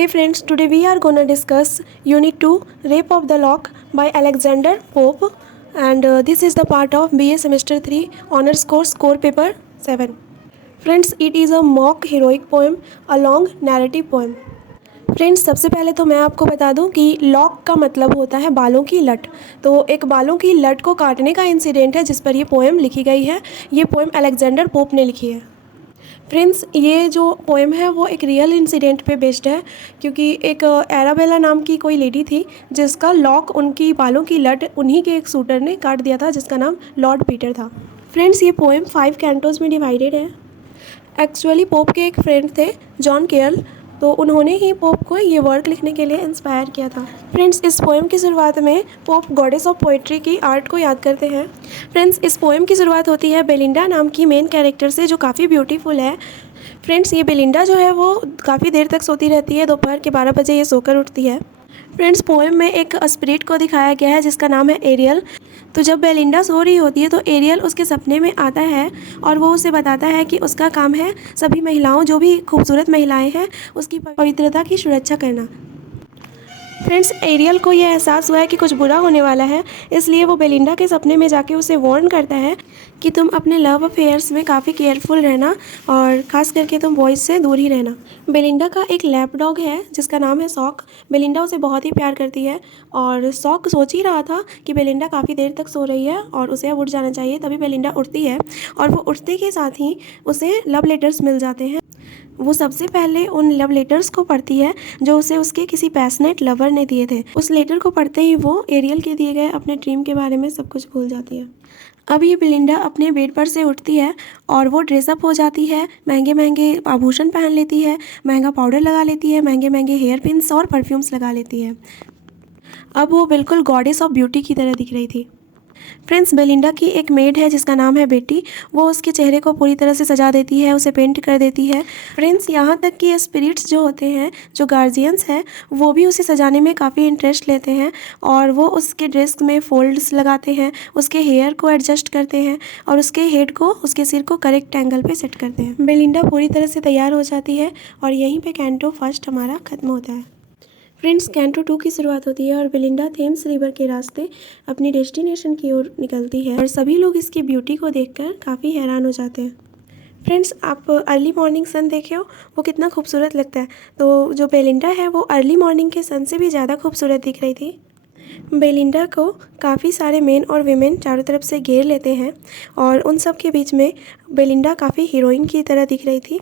Hey friends, today we are gonna discuss Unit 2 Rape of the Lock by Alexander Pope, and this is the part of BA Semester 3 Honors Course Core Paper 7. Friends, it is a mock heroic poem, a long narrative poem. Friends, सबसे पहले तो मैं आपको बता दूं कि lock का मतलब होता है बालों की लट। तो एक बालों की लट को काटने का इंसिडेंट है जिस पर ये पोएम लिखी गई है। ये पोएम अलेक्जेंडर पोप ने लिखी है। फ्रेंड्स, ये जो पोएम है वो एक रियल इंसिडेंट पे बेस्ड है, क्योंकि एक एराबेला नाम की कोई लेडी थी जिसका लॉक, उनकी बालों की लट उन्हीं के एक शूटर ने काट दिया था जिसका नाम लॉर्ड पीटर था। फ्रेंड्स, ये पोएम 5 कैंटोज में डिवाइडेड है। एक्चुअली पोप के एक फ्रेंड थे जॉन केरल, तो उन्होंने ही पोप को ये वर्क लिखने के लिए इंस्पायर किया था। फ्रेंड्स, इस पोएम की शुरुआत में पोप गॉडेस ऑफ पोइट्री की आर्ट को याद करते हैं। फ्रेंड्स, इस पोएम की शुरुआत होती है बेलिंडा नाम की मेन कैरेक्टर से, जो काफ़ी ब्यूटीफुल है। फ्रेंड्स, ये बेलिंडा जो है वो काफ़ी देर तक सोती रहती है। दोपहर के 12 बजे ये सोकर उठती है। फ्रेंड्स, पोएम में एक स्पिरिट को दिखाया गया है जिसका नाम है एरियल। तो जब बेलिंडा सो रही होती है तो एरियल उसके सपने में आता है और वो उसे बताता है कि उसका काम है सभी महिलाओं, जो भी खूबसूरत महिलाएं हैं, उसकी पवित्रता की सुरक्षा करना। फ्रेंड्स, एरियल को ये एहसास हुआ है कि कुछ बुरा होने वाला है, इसलिए वो बेलिंडा के सपने में जाके उसे वार्न करता है कि तुम अपने लव अफेयर्स में काफ़ी केयरफुल रहना और ख़ास करके तुम बॉयज़ से दूर ही रहना। बेलिंडा का एक लैप डॉग है जिसका नाम है सॉक। बेलिंडा उसे बहुत ही प्यार करती है और सॉक सोच ही रहा था कि बेलिंडा काफ़ी देर तक सो रही है और उसे अब उठ जाना चाहिए। तभी बेलिंडा उठती है और वो उठते के साथ ही उसे लव लेटर्स मिल जाते हैं। वो सबसे पहले उन लव लेटर्स को पढ़ती है जो उसे उसके किसी पैशनेट लवर ने दिए थे। उस लेटर को पढ़ते ही वो एरियल के दिए गए अपने ड्रीम के बारे में सब कुछ भूल जाती है। अब ये बेलिंडा अपने बेड पर से उठती है और वो ड्रेसअप हो जाती है, महंगे महंगे आभूषण पहन लेती है, महंगा पाउडर लगा लेती है, महंगे महंगे हेयर पिन्स और परफ्यूम्स लगा लेती है। अब वो बिल्कुल गॉडेस ऑफ ब्यूटी की तरह दिख रही थी। फ्रेंड्स, बेलिंडा की एक मेड है जिसका नाम है बेटी। वो उसके चेहरे को पूरी तरह से सजा देती है, उसे पेंट कर देती है। फ्रेंड्स, यहाँ तक कि स्पिरिट्स जो होते हैं, जो गार्जियंस हैं, वो भी उसे सजाने में काफ़ी इंटरेस्ट लेते हैं और वो उसके ड्रेस में फोल्ड्स लगाते हैं, उसके हेयर को एडजस्ट करते हैं और उसके हेड को, उसके सिर को करेक्ट एंगल पे सेट करते हैं। बेलिंडा पूरी तरह से तैयार हो जाती है और यहीं पे कैंटो फर्स्ट हमारा ख़त्म होता है। फ्रेंड्स, कैंटो 2 की शुरुआत होती है और बेलिंडा थेम्स रिवर के रास्ते अपनी डेस्टिनेशन की ओर निकलती है और सभी लोग इसकी ब्यूटी को देखकर काफ़ी हैरान हो जाते हैं। फ्रेंड्स, आप अर्ली मॉर्निंग सन देखे हो, वो कितना खूबसूरत लगता है। तो जो बेलिंडा है वो अर्ली मॉर्निंग के सन से भी ज़्यादा खूबसूरत दिख रही थी। बेलिंडा को काफ़ी सारे मेन और वीमेन चारों तरफ से घेर लेते हैं और उन सब के बीच में बेलिंडा काफ़ी हीरोइन की तरह दिख रही थी।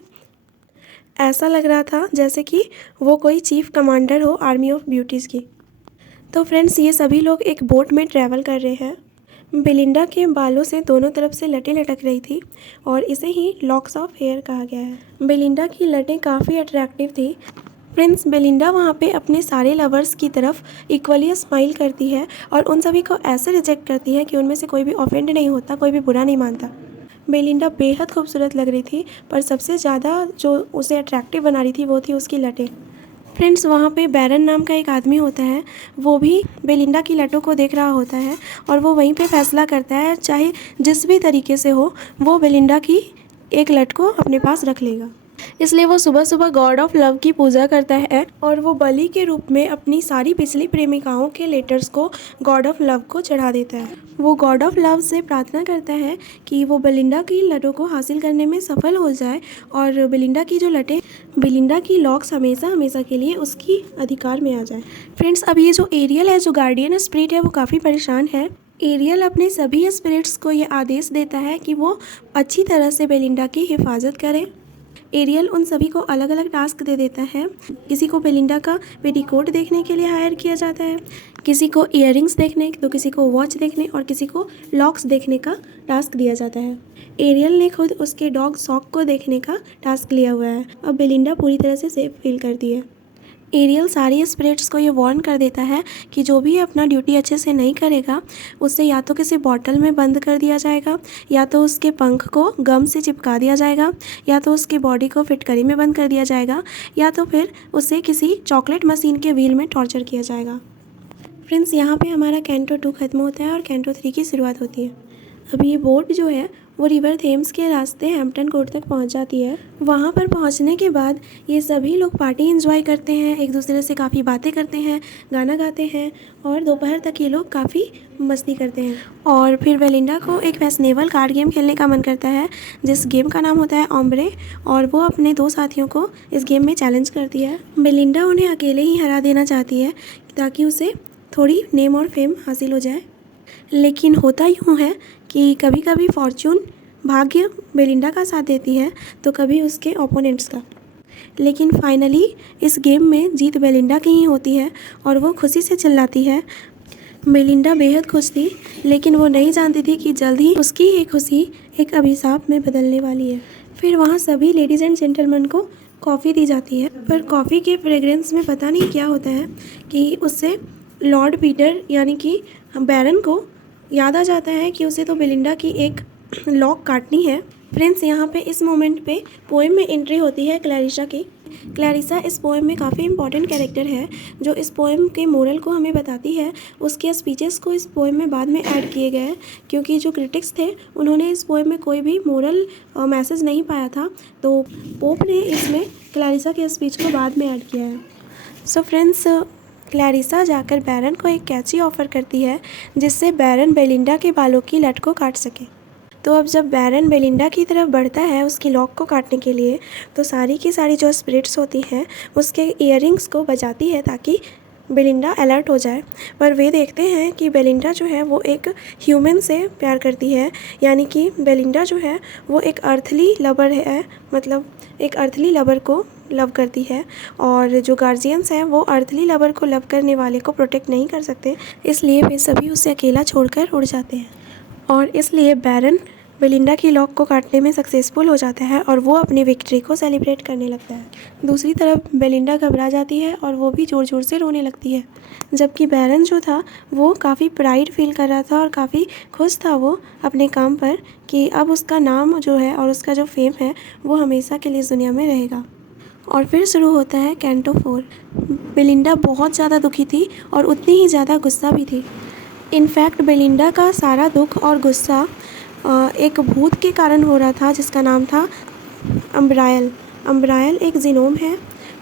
ऐसा लग रहा था जैसे कि वो कोई चीफ कमांडर हो आर्मी ऑफ ब्यूटीज़ की। तो फ्रेंड्स, ये सभी लोग एक बोट में ट्रैवल कर रहे हैं। बेलिंडा के बालों से दोनों तरफ से लटें लटक रही थी और इसे ही लॉक्स ऑफ हेयर कहा गया है। बेलिंडा की लटें काफ़ी अट्रैक्टिव थी। फ्रेंड्स, बेलिंडा वहाँ पे अपने सारे लवर्स की तरफ इक्वली स्माइल करती है और उन सभी को ऐसे रिजेक्ट करती है कि उनमें से कोई भी ऑफेंड नहीं होता, कोई भी बुरा नहीं मानता। बेलिंडा बेहद खूबसूरत लग रही थी, पर सबसे ज़्यादा जो उसे अट्रैक्टिव बना रही थी वो थी उसकी लटें। फ्रेंड्स, वहाँ पे बैरन नाम का एक आदमी होता है, वो भी बेलिंडा की लटों को देख रहा होता है और वो वहीं पे फैसला करता है, चाहे जिस भी तरीके से हो, वो बेलिंडा की एक लट को अपने पास रख लेगा। इसलिए वो सुबह सुबह गॉड ऑफ लव की पूजा करता है और वो बलि के रूप में अपनी सारी पिछली प्रेमिकाओं के लेटर्स को गॉड ऑफ लव को चढ़ा देता है। वो गॉड ऑफ लव से प्रार्थना करता है कि वो बेलिंडा की लटों को हासिल करने में सफल हो जाए और बेलिंडा की जो लटें, बेलिंडा की लॉक्स हमेशा हमेशा के लिए उसकी अधिकार में आ जाए। फ्रेंड्स, अब ये जो एरियल है, जो गार्डियन स्पिरिट है, वो काफ़ी परेशान है। एरियल अपने सभी स्पिरिट्स को ये आदेश देता है कि वो अच्छी तरह से बेलिंडा की हिफाजत करें। एरियल उन सभी को अलग अलग टास्क दे देता है। किसी को बेलिंडा का पेटीकोट देखने के लिए हायर किया जाता है, किसी को इयररिंग्स देखने, तो किसी को वॉच देखने और किसी को लॉक्स देखने का टास्क दिया जाता है। एरियल ने खुद उसके डॉग सॉक को देखने का टास्क लिया हुआ है। अब बेलिंडा पूरी तरह से सेफ फील करती है। एरियल सारी स्पिरिट्स को ये वार्न कर देता है कि जो भी अपना ड्यूटी अच्छे से नहीं करेगा, उसे या तो किसी बॉटल में बंद कर दिया जाएगा, या तो उसके पंख को गम से चिपका दिया जाएगा, या तो उसकी बॉडी को फिटकरी में बंद कर दिया जाएगा, या तो फिर उसे किसी चॉकलेट मशीन के व्हील में टॉर्चर किया जाएगा। फ्रेंड्स, यहाँ पे हमारा कैंटो 2 ख़त्म होता है और कैंटो 3 की शुरुआत होती है। अब ये बोट जो है वो रिवर थेम्स के रास्ते हैम्पटन कोर्ट तक पहुंच जाती है। वहां पर पहुंचने के बाद ये सभी लोग पार्टी एंजॉय करते हैं, एक दूसरे से काफ़ी बातें करते हैं, गाना गाते हैं और दोपहर तक ये लोग काफ़ी मस्ती करते हैं। और फिर बेलिंडा को एक फैशनेबल कार्ड गेम खेलने का मन करता है जिस गेम का नाम होता है ओम्ब्रे, और वो अपने 2 साथियों को इस गेम में चैलेंज करती है। बेलिंडा उन्हें अकेले ही हरा देना चाहती है ताकि उसे थोड़ी नेम और फेम हासिल हो जाए। लेकिन होता यूँ है कि कभी कभी फॉर्च्यून, भाग्य बेलिंडा का साथ देती है तो कभी उसके ओपोनेंट्स का। लेकिन फाइनली इस गेम में जीत बेलिंडा की ही होती है और वो खुशी से चिल्लाती है। बेलिंडा बेहद खुश थी, लेकिन वो नहीं जानती थी कि जल्द ही उसकी ये खुशी एक अभिशाप में बदलने वाली है। फिर वहाँ सभी लेडीज़ एंड जेंटलमैन को कॉफ़ी दी जाती है, पर कॉफ़ी के फ्रेग्रेंस में पता नहीं क्या होता है कि उससे लॉर्ड पीटर यानी कि बैरन को याद आ जाता है कि उसे तो बेलिंडा की एक लॉक काटनी है। फ्रेंड्स, यहाँ पे इस मोमेंट पे पोएम में एंट्री होती है क्लैरिसा की। क्लैरिसा इस पोएम में काफ़ी इंपॉर्टेंट कैरेक्टर है जो इस पोएम के मोरल को हमें बताती है। उसके स्पीचेस को इस पोएम में बाद में ऐड किए गए हैं क्योंकि जो क्रिटिक्स थे उन्होंने इस पोएम में कोई भी मोरल मैसेज नहीं पाया था, तो पोप ने इसमें क्लैरिसा के स्पीच को बाद में ऐड किया है। सो फ्रेंड्स, क्लैरिसा जाकर बैरन को एक कैची ऑफ़र करती है जिससे बैरन बेलिंडा के बालों की लट को काट सके। तो अब जब बैरन बेलिंडा की तरफ बढ़ता है उसकी लॉक को काटने के लिए, तो सारी की सारी जो स्पिरिट्स होती हैं उसके इयररिंग्स को बजाती है ताकि बेलिंडा अलर्ट हो जाए। पर वे देखते हैं कि बेलिंडा जो है वो एक ह्यूमन से प्यार करती है, यानी कि बेलिंडा जो है वो एक अर्थली लवर है, मतलब एक अर्थली लवर को लव करती है, और जो गार्जियंस हैं वो अर्थली लवर को लव करने वाले को प्रोटेक्ट नहीं कर सकते, इसलिए वे सभी उसे अकेला छोड़कर उड़ जाते हैं। और इसलिए बैरन बेलिंडा की लॉक को काटने में सक्सेसफुल हो जाता है और वो अपनी विक्ट्री को सेलिब्रेट करने लगता है। दूसरी तरफ बेलिंडा घबरा जाती है और वो भी ज़ोर ज़ोर से रोने लगती है, जबकि बैरन जो था वो काफ़ी प्राइड फील कर रहा था और काफ़ी खुश था वो अपने काम पर कि अब उसका नाम जो है और उसका जो फेम है वो हमेशा के लिए इस दुनिया में रहेगा। और फिर शुरू होता है कैंटो 4। बेलिंडा बहुत ज़्यादा दुखी थी और उतनी ही ज़्यादा गुस्सा भी थी। इनफैक्ट बेलिंडा का सारा दुख और गुस्सा एक भूत के कारण हो रहा था जिसका नाम था अम्ब्रायल। अम्ब्रायल एक जीनोम है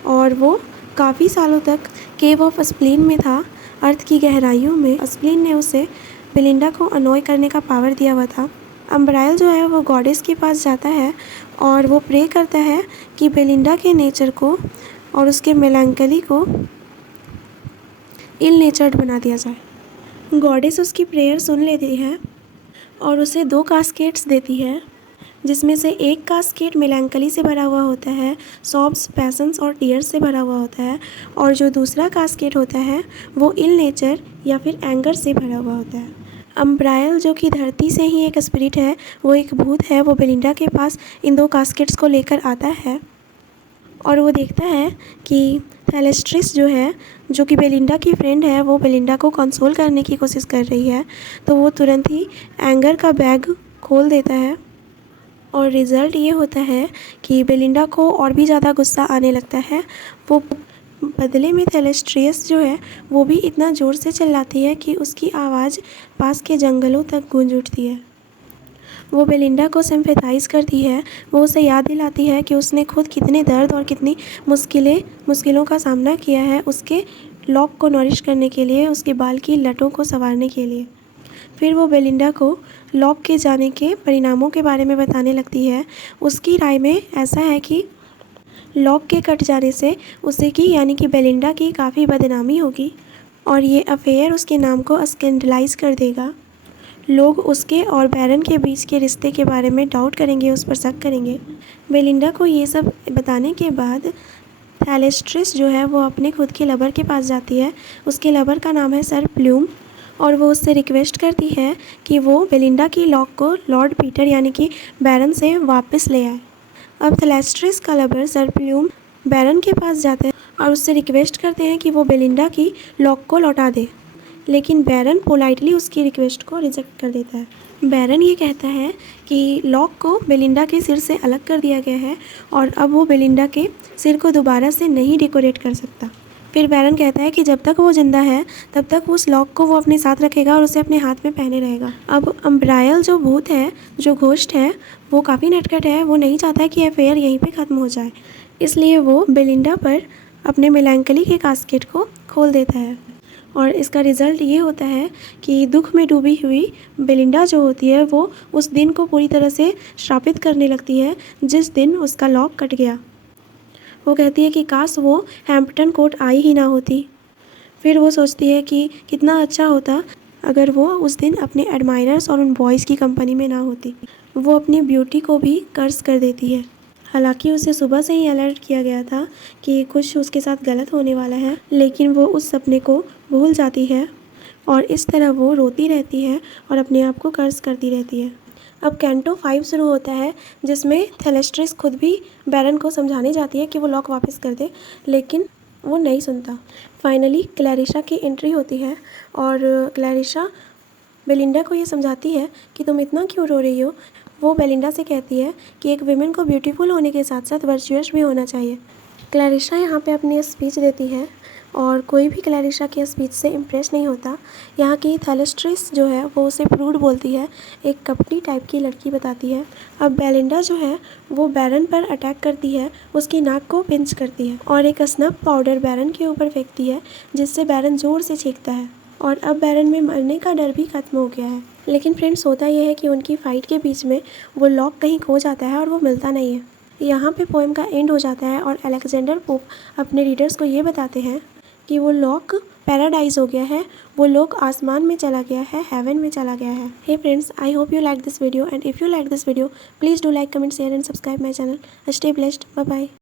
और वो काफ़ी सालों तक केव ऑफ स्प्लीन में था, अर्थ की गहराइयों में। स्प्लीन ने उसे बेलिंडा को अनॉय करने का पावर दिया हुआ था। अम्ब्रायल जो है वो गॉडेस के पास जाता है और वो प्रे करता है कि बेलिंडा के नेचर को और उसके मेलैंकली को इल नेचर्ड बना दिया जाए। गॉडेस उसकी प्रेयर सुन लेती है और उसे 2 कास्केट्स देती है, जिसमें से एक कास्केट मेलैंकली से भरा हुआ होता है, सॉब्स, पैशंस और टीयर्स से भरा हुआ होता है, और जो दूसरा कास्केट होता है वो इल नेचर या फिर एंगर से भरा हुआ होता है। अम्ब्रायल जो कि धरती से ही एक स्पिरिट है, वो एक भूत है, वो बेलिंडा के पास इन 2 कास्केट्स को लेकर आता है और वो देखता है कि थैलेस्ट्रिस जो है, जो कि बेलिंडा की फ्रेंड है, वो बेलिंडा को कंसोल करने की कोशिश कर रही है, तो वो तुरंत ही एंगर का बैग खोल देता है और रिज़ल्ट ये होता है कि बेलिंडा को और भी ज़्यादा गुस्सा आने लगता है। वो बदले में थैलेस्ट्रियस जो है वो भी इतना ज़ोर से चिल्लाती है कि उसकी आवाज़ पास के जंगलों तक गूंज उठती है। वो बेलिंडा को सिम्पैथाइज़ करती है, वो उसे याद दिलाती है कि उसने खुद कितने दर्द और कितनी मुश्किलों का सामना किया है उसके लॉक को नरिश करने के लिए, उसके बाल की लटों को संवारने के लिए। फिर वो बेलिंडा को लॉक के जाने के परिणामों के बारे में बताने लगती है। उसकी राय में ऐसा है कि लॉक के कट जाने से उसे की यानी कि बेलिंडा की काफ़ी बदनामी होगी और ये अफेयर उसके नाम को स्कैंडलाइज कर देगा। लोग उसके और बैरन के बीच के रिश्ते के बारे में डाउट करेंगे, उस पर शक करेंगे। बेलिंडा को ये सब बताने के बाद थैलेस्ट्रिस जो है वो अपने खुद के लवर के पास जाती है। उसके लवर का नाम है सर प्लूम और वो उससे रिक्वेस्ट करती है कि वो बेलिंडा की लॉक को लॉर्ड पीटर यानी कि बैरन से वापस ले आए। अब थैलेस्ट्रिस का लवर सर प्लूम बैरन के पास जाते हैं और उससे रिक्वेस्ट करते हैं कि वो बेलिंडा की लॉक को लौटा दे, लेकिन बैरन पोलाइटली उसकी रिक्वेस्ट को रिजेक्ट कर देता है। बैरन ये कहता है कि लॉक को बेलिंडा के सिर से अलग कर दिया गया है और अब वो बेलिंडा के सिर को दोबारा से नहीं डेकोरेट कर सकता। फिर बैरन कहता है कि जब तक वो जिंदा है तब तक उस लॉक को वो अपने साथ रखेगा और उसे अपने हाथ में पहने रहेगा। अब अम्ब्रायल जो भूत है, जो घोस्ट है, वो काफ़ी नटखट है। वो नहीं चाहता कि अफेयर यहीं पे ख़त्म हो जाए, इसलिए वो बेलिंडा पर अपने मेलांकली के कास्केट को खोल देता है। और इसका रिज़ल्ट ये होता है कि दुख में डूबी हुई बेलिंडा जो होती है वो उस दिन को पूरी तरह से श्रापित करने लगती है जिस दिन उसका लॉक कट गया। वो कहती है कि काश वो हैम्पटन कोर्ट आई ही ना होती। फिर वो सोचती है कि कितना अच्छा होता अगर वो उस दिन अपने एडमायरर्स और उन बॉयज़ की कंपनी में ना होती। वो अपनी ब्यूटी को भी कर्ज कर देती है। हालांकि उसे सुबह से ही अलर्ट किया गया था कि कुछ उसके साथ गलत होने वाला है, लेकिन वो उस सपने को भूल जाती है और इस तरह वो रोती रहती है और अपने आप को कर्ज करती रहती है। अब कैंटो 5 शुरू होता है जिसमें थेलेस्ट्रिस खुद भी बैरन को समझाने जाती है कि वो लॉक वापस कर दे, लेकिन वो नहीं सुनता। फाइनली क्लैरिशा की एंट्री होती है और क्लैरिशा बेलिंडा को ये समझाती है कि तुम इतना क्यों रो रही हो। वो बेलिंडा से कहती है कि एक विमेन को ब्यूटीफुल होने के साथ साथ वर्चुअस भी होना चाहिए। क्लैरिशा यहाँ पे अपनी स्पीच देती है और कोई भी क्लैरिशा की स्पीच से इम्प्रेस नहीं होता। यहाँ की थेलेस्ट्रिस जो है वो उसे प्रूड बोलती है, एक कपटी टाइप की लड़की बताती है। अब बेलिंडा जो है वो बैरन पर अटैक करती है, उसकी नाक को पिंच करती है और एक स्नफ पाउडर बैरन के ऊपर फेंकती है जिससे बैरन ज़ोर से चीखता है और अब बैरन में मरने का डर भी ख़त्म हो गया है। लेकिन फ्रेंड्स होता यह है कि उनकी फ़ाइट के बीच में वो लॉक कहीं खो जाता है और वो मिलता नहीं है। यहाँ पे पोएम का एंड हो जाता है और अलेक्जेंडर पोप अपने रीडर्स को ये बताते हैं कि वो लॉक पैराडाइज हो गया है, वो लोग आसमान में चला गया है, हेवन में चला गया है। Hey friends, I hope you like this video and if you like this video please do like, comment, share and subscribe my channel. Stay blessed, bye bye.